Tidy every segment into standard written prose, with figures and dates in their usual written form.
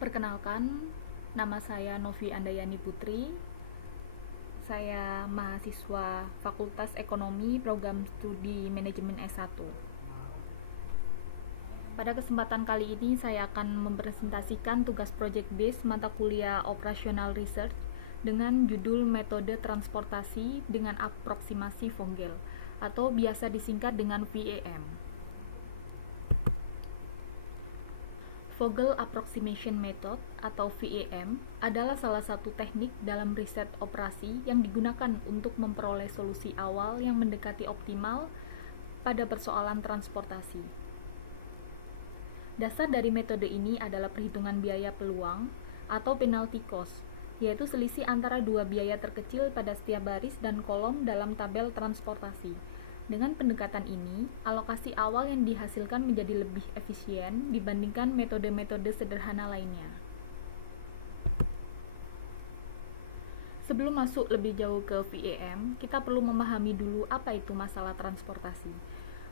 Perkenalkan, nama saya Novi Andayani Putri. Saya mahasiswa Fakultas Ekonomi Program Studi Manajemen S1. Pada kesempatan kali ini saya akan mempresentasikan tugas project base mata kuliah Operational Research dengan judul Metode Transportasi dengan Aproksimasi Vogel atau biasa disingkat dengan VAM. Vogel Approximation Method atau VAM adalah salah satu teknik dalam riset operasi yang digunakan untuk memperoleh solusi awal yang mendekati optimal pada persoalan transportasi. Dasar dari metode ini adalah perhitungan biaya peluang atau penalty cost, yaitu selisih antara dua biaya terkecil pada setiap baris dan kolom dalam tabel transportasi. Dengan pendekatan ini, alokasi awal yang dihasilkan menjadi lebih efisien dibandingkan metode-metode sederhana lainnya. Sebelum masuk lebih jauh ke VAM, kita perlu memahami dulu apa itu masalah transportasi.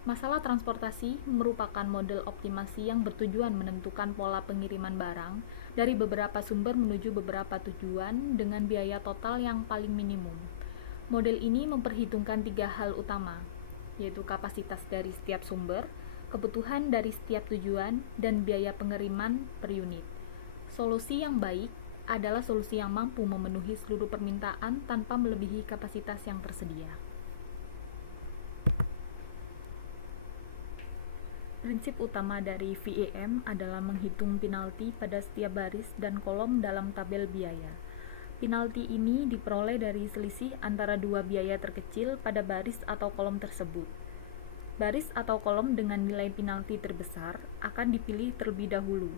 Masalah transportasi merupakan model optimasi yang bertujuan menentukan pola pengiriman barang dari beberapa sumber menuju beberapa tujuan dengan biaya total yang paling minimum. Model ini memperhitungkan tiga hal utama, yaitu kapasitas dari setiap sumber, kebutuhan dari setiap tujuan, dan biaya pengiriman per unit. Solusi yang baik adalah solusi yang mampu memenuhi seluruh permintaan tanpa melebihi kapasitas yang tersedia. Prinsip utama dari VAM adalah menghitung penalti pada setiap baris dan kolom dalam tabel biaya. Penalti ini diperoleh dari selisih antara dua biaya terkecil pada baris atau kolom tersebut. Baris atau kolom dengan nilai penalti terbesar akan dipilih terlebih dahulu,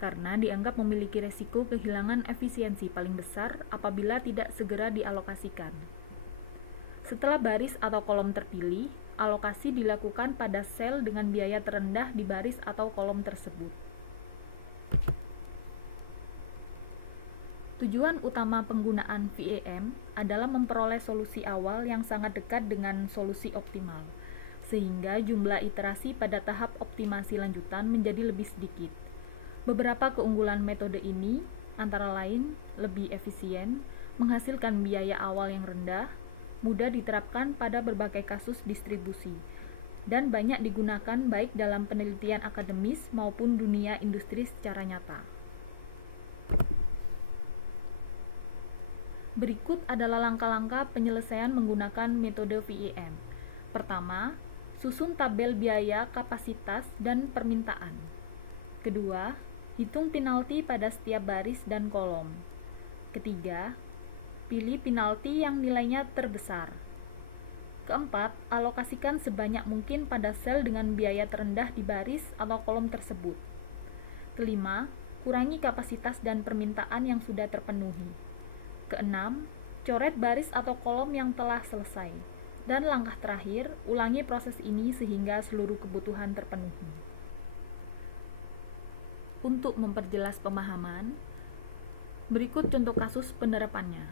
karena dianggap memiliki resiko kehilangan efisiensi paling besar apabila tidak segera dialokasikan. Setelah baris atau kolom terpilih, alokasi dilakukan pada sel dengan biaya terendah di baris atau kolom tersebut. Tujuan utama penggunaan VAM adalah memperoleh solusi awal yang sangat dekat dengan solusi optimal, sehingga jumlah iterasi pada tahap optimasi lanjutan menjadi lebih sedikit. Beberapa keunggulan metode ini antara lain lebih efisien, menghasilkan biaya awal yang rendah, mudah diterapkan pada berbagai kasus distribusi, dan banyak digunakan baik dalam penelitian akademis maupun dunia industri secara nyata. Berikut adalah langkah-langkah penyelesaian menggunakan metode VAM. Pertama, susun tabel biaya, kapasitas, dan permintaan. Kedua, hitung penalti pada setiap baris dan kolom. Ketiga, pilih penalti yang nilainya terbesar. Keempat, alokasikan sebanyak mungkin pada sel dengan biaya terendah di baris atau kolom tersebut. Kelima, kurangi kapasitas dan permintaan yang sudah terpenuhi. Keenam, coret baris atau kolom yang telah selesai. Dan langkah terakhir, ulangi proses ini sehingga seluruh kebutuhan terpenuhi. Untuk memperjelas pemahaman, berikut contoh kasus penerapannya.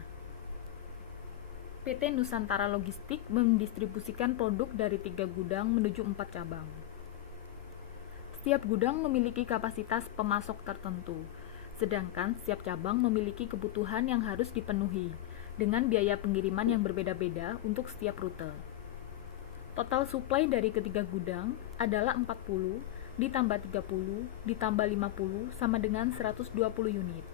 PT Nusantara Logistik mendistribusikan produk dari 3 gudang menuju 4 cabang. Setiap gudang memiliki kapasitas pemasok tertentu, sedangkan setiap cabang memiliki kebutuhan yang harus dipenuhi, dengan biaya pengiriman yang berbeda-beda untuk setiap rute. Total supply dari ketiga gudang adalah 40, ditambah 30, ditambah 50, sama dengan 120 unit.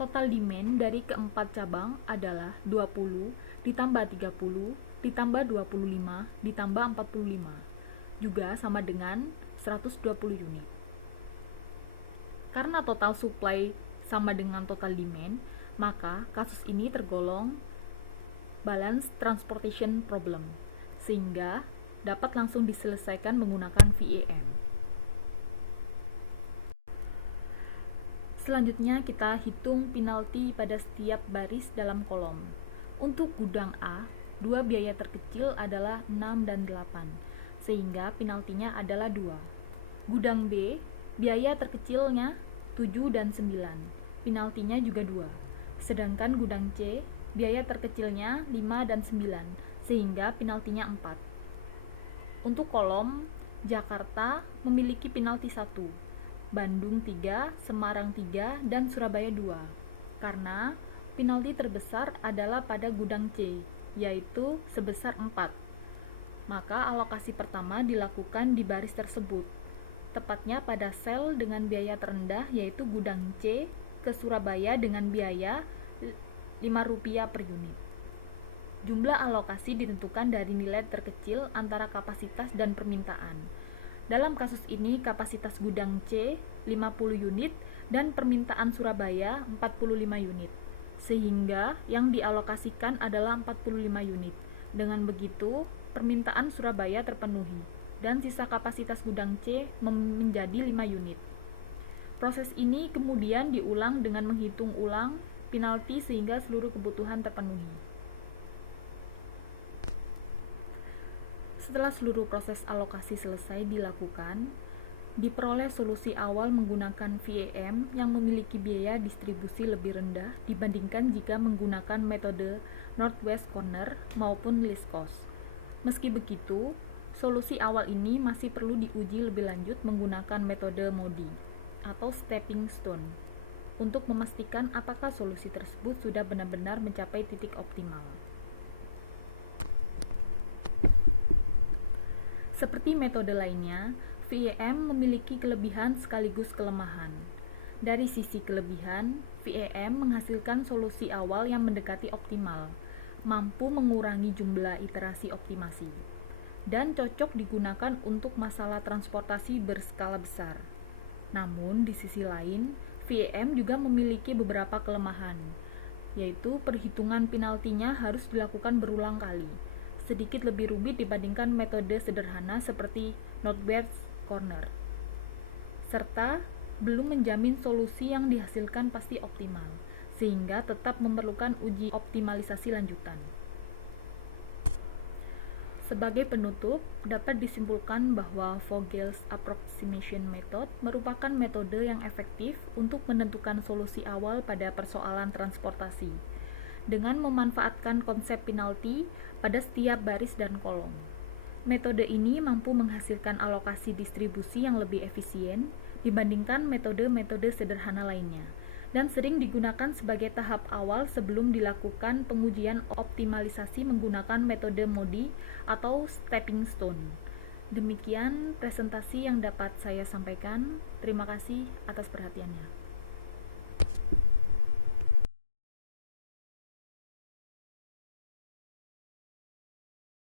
Total demand dari keempat cabang adalah 20, ditambah 30, ditambah 25, ditambah 45, juga sama dengan 120 unit. Karena total supply sama dengan total demand, maka kasus ini tergolong balance transportation problem, sehingga dapat langsung diselesaikan menggunakan VAM. Selanjutnya kita hitung penalti pada setiap baris dalam kolom. Untuk gudang A, dua biaya terkecil adalah 6 dan 8, sehingga penaltinya adalah 2. Gudang B, biaya terkecilnya 7 dan 9, penaltinya juga 2. Sedangkan gudang C, biaya terkecilnya 5 dan 9, sehingga penaltinya 4. Untuk kolom, Jakarta memiliki penalti 1, Bandung 3, Semarang 3, dan Surabaya 2. Karena penalti terbesar adalah pada gudang C, yaitu sebesar 4. Maka alokasi pertama dilakukan di baris tersebut, tepatnya pada sel dengan biaya terendah yaitu gudang C ke Surabaya dengan biaya Rp5 per unit. Jumlah alokasi ditentukan dari nilai terkecil antara kapasitas dan permintaan. Dalam kasus ini kapasitas gudang C 50 unit dan permintaan Surabaya 45 unit, sehingga yang dialokasikan adalah 45 unit. Dengan begitu, permintaan Surabaya terpenuhi dan sisa kapasitas gudang C menjadi 5 unit. Proses ini kemudian diulang dengan menghitung ulang penalti sehingga seluruh kebutuhan terpenuhi. Setelah seluruh proses alokasi selesai dilakukan, diperoleh solusi awal menggunakan VAM yang memiliki biaya distribusi lebih rendah dibandingkan jika menggunakan metode Northwest Corner maupun least cost. Meski begitu, solusi awal ini masih perlu diuji lebih lanjut menggunakan metode MODI atau stepping stone untuk memastikan apakah solusi tersebut sudah benar-benar mencapai titik optimal. Seperti metode lainnya, VAM memiliki kelebihan sekaligus kelemahan. Dari sisi kelebihan, VAM menghasilkan solusi awal yang mendekati optimal, mampu mengurangi jumlah iterasi optimasi, dan cocok digunakan untuk masalah transportasi berskala besar. Namun, di sisi lain, VAM juga memiliki beberapa kelemahan, yaitu perhitungan penaltinya harus dilakukan berulang kali, sedikit lebih rumit dibandingkan metode sederhana seperti Northwest Corner, serta belum menjamin solusi yang dihasilkan pasti optimal, sehingga tetap memerlukan uji optimalisasi lanjutan. Sebagai penutup, dapat disimpulkan bahwa Vogel's Approximation Method merupakan metode yang efektif untuk menentukan solusi awal pada persoalan transportasi, dengan memanfaatkan konsep penalti pada setiap baris dan kolom. Metode ini mampu menghasilkan alokasi distribusi yang lebih efisien dibandingkan metode-metode sederhana lainnya, dan sering digunakan sebagai tahap awal sebelum dilakukan pengujian optimalisasi menggunakan metode MODI atau stepping stone. Demikian presentasi yang dapat saya sampaikan. Terima kasih atas perhatiannya.